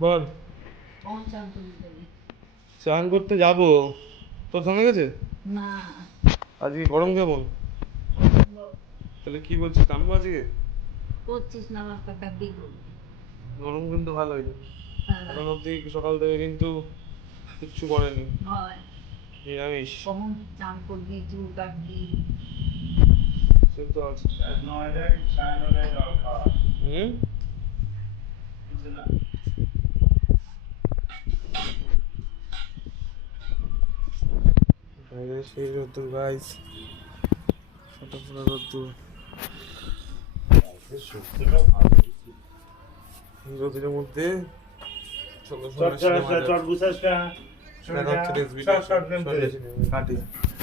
বল। স্নান করতে যাবো, তোর সঙ্গে গেছে? না, আজকে গরম কেমন? তাহলে কি বলছিস, নামবো আজকে? করছিস না আমার টাকা দিব। গরম কিন্তু ভালোই, হ্যাঁ, এখন অব্দি সকাল থেকে কিন্তু কিচ্ছু করেনি, হয়। নিরামিষ। কখন চান করবি, চুল কাটবি? সে তো আছে। হুম। বাইরে সেই রোদ্দুর গাইস, ফটো ফটো রোদ্দুর। এই রোদের মধ্যে চলো সিনেমা দেখা হচ্ছে, রেস ভিডিও কাটি।